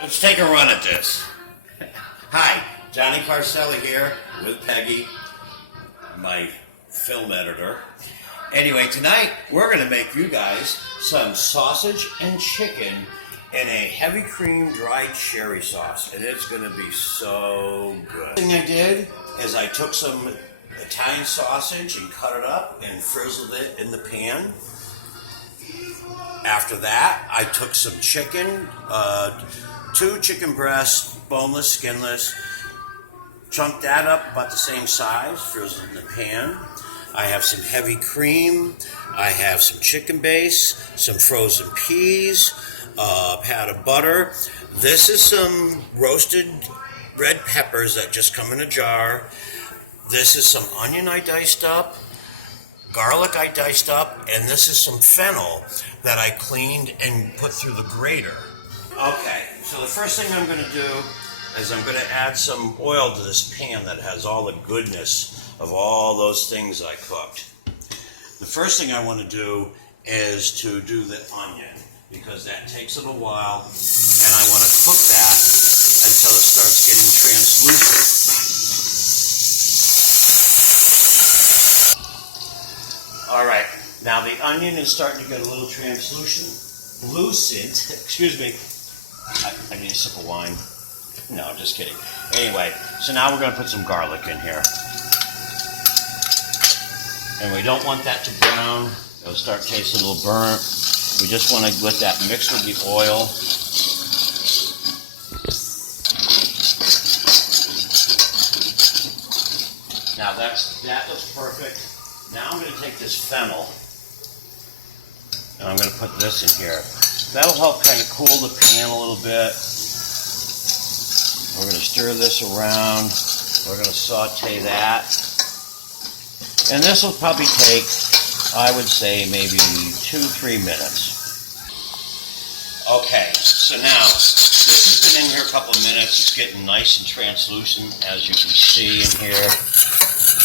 Let's take a run at this. Hi, Johnny Carselli here with Peggy, my film editor. Anyway, tonight we're going to make you guys some sausage and chicken in a heavy cream dried cherry sauce, and it's going to be so good. The thing I did is I took some Italian sausage and cut it up and frizzled it in the pan. After that, I took some chicken, 2 chicken breasts, boneless, skinless, chunked that up about the same size, frizzled in the pan. I have some heavy cream, I have some chicken base, some frozen peas, a pat of butter. This is some roasted red peppers that just come in a jar. This is some onion I diced up, garlic I diced up, and this is some fennel that I cleaned and put through the grater. Okay, so the first thing I'm going to do is I'm going to add some oil to this pan that has all the goodness of all those things I cooked. The first thing I want to do is to do the onion, because that takes a little while, and I want to cook that until it starts getting translucent. All right, now the onion is starting to get a little translucent, excuse me. I need a sip of wine. No, just kidding. Anyway, so now we're going to put some garlic in here. And we don't want that to brown. It'll start tasting a little burnt. We just want to let that mix with the oil. Now that looks perfect. Now I'm going to take this fennel and I'm going to put this in here. That'll help kind of cool the pan a little bit. We're going to stir this around. We're going to saute that. And this will probably take, I would say, maybe 2-3 minutes. Okay, so now, this has been in here a couple of minutes. It's getting nice and translucent, as you can see in here.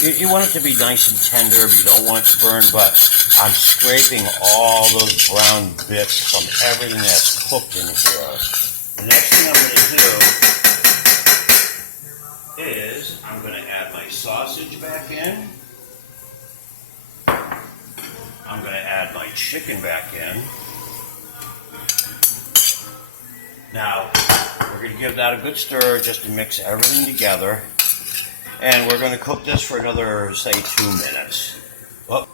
You want it to be nice and tender, but you don't want it to burn, but I'm scraping all those brown bits from everything that's cooked in here. The next thing I'm going to do is I'm going to add my sausage back in. I'm going to add my chicken back in. Now, we're going to give that a good stir just to mix everything together. And we're going to cook this for another, say, 2 minutes. Oh.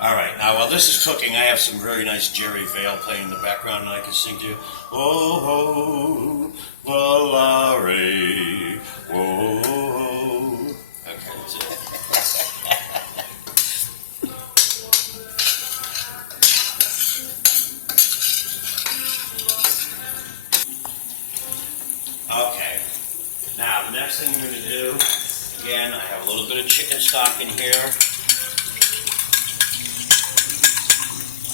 All right, now while this is cooking, I have some very nice Jerry Vale playing in the background, and I can sing to you. Oh, volare, oh. Okay, that's it. Okay, now the next thing we're going to do, again, I have a little bit of chicken stock in here.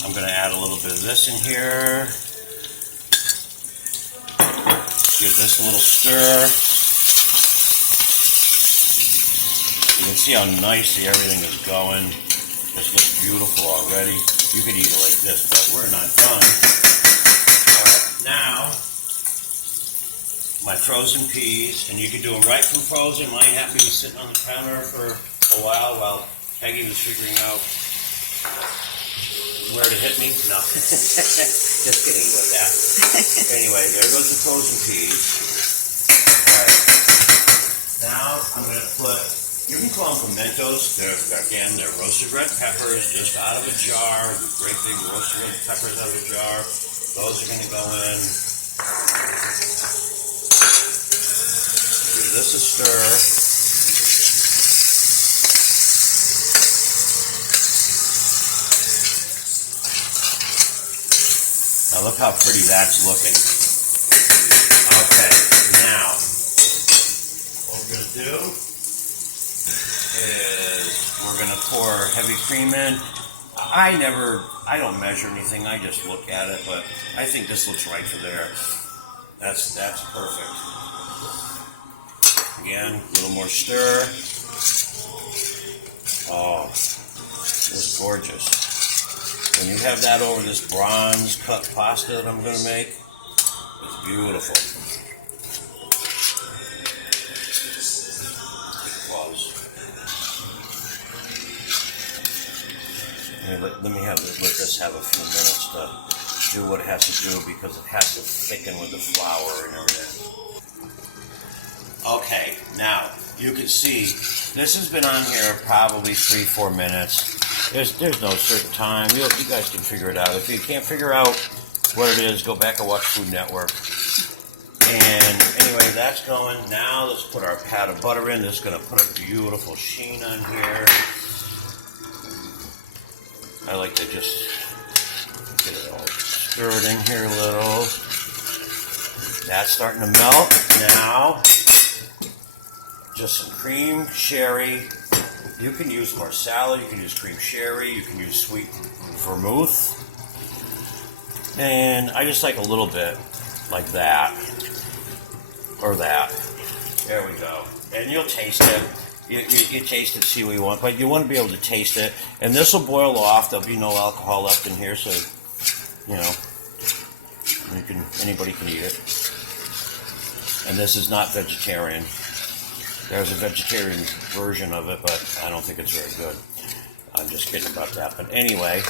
I'm going to add a little bit of this in here. Give this a little stir. You can see how nicely everything is going. This looks beautiful already. You could eat it like this, but we're not done. All right, now, my frozen peas, and you can do them right from frozen. Mine happened to be sitting on the counter for a while Peggy was figuring out where to hit me. No, just kidding with that. Anyway, there goes the frozen peas. All right, now I'm going to put, you can call them pimentos. They're roasted red peppers just out of a jar. Great big roasted red peppers out of a jar. Those are going to go in. Give this a stir. Now look how pretty that's looking. Okay, now what we're going to do is we're going to pour heavy cream in. I don't measure anything, I just look at it, but I think this looks right for there. That's perfect. Again, a little more stir. Oh, it's gorgeous. When you have that over this bronze cut pasta that I'm going to make, it's beautiful. Let this have a few minutes to do what it has to do because it has to thicken with the flour and everything. Okay, now you can see this has been on here probably 3-4 minutes. There's no certain time. You guys can figure it out. If you can't figure out what it is, go back and watch Food Network. And anyway, that's going. Now let's put our pat of butter in. This is going to put a beautiful sheen on here. I like to just get it all stirred in here a little. That's starting to melt. Now, just some cream sherry. You can use marsala, you can use cream sherry, you can use sweet vermouth. And I just like a little bit like that. Or that. There we go. And you'll taste it. You taste it, see what you want, but you want to be able to taste it. And this will boil off. There'll be no alcohol left in here, so anybody can eat it. And this is not vegetarian. There's a vegetarian version of it, but I don't think it's very good. I'm just kidding about that. But anyway,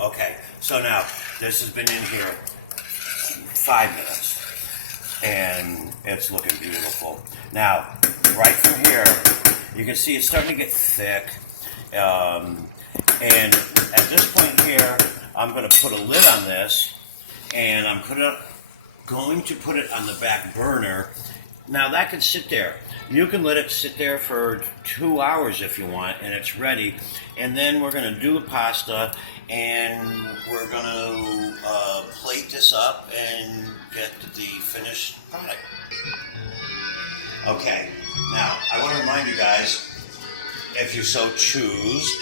okay. So now this has been in here 5 minutes. And it's looking beautiful. Now, right from here, you can see it's starting to get thick. And at this point here, I'm going to put a lid on this, and I'm going to put it on the back burner. Now, that can sit there. You can let it sit there for 2 hours if you want, and it's ready. And then we're going to do the pasta, and we're going to plate this up and get the finished product. Okay, now I want to remind you guys, if you so choose,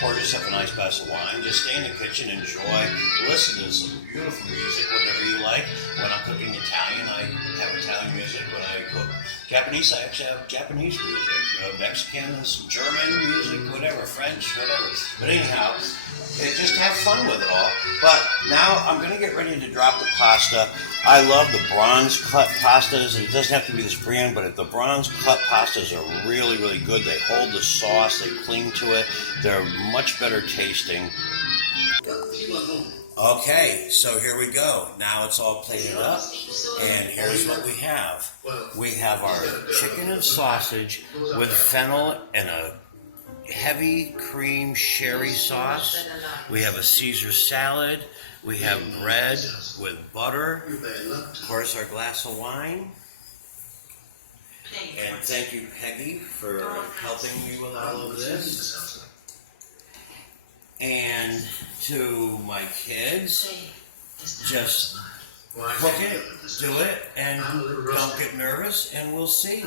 pour yourself a nice glass of wine, just stay in the kitchen, enjoy, listen to some beautiful music, whatever you like. When I'm cooking Italian, I have Italian music. When I cook Japanese, I actually have Japanese music. Mexican, some German music, whatever, French, whatever. But anyhow, just have fun with it all. But now I'm going to get ready to drop the pasta. I love the bronze cut pastas. It doesn't have to be this brand, but the bronze cut pastas are really, really good. They hold the sauce, they cling to it. They're much better tasting. Okay, so here we go. Now it's all plated up, and here's what we have. We have our chicken and sausage with fennel and a heavy cream sherry sauce. We have a Caesar salad. We have bread with butter. Of course, our glass of wine. And thank you, Peggy, for helping me with all of this. And to my kids, just cook it, do it, and don't get nervous, and we'll see.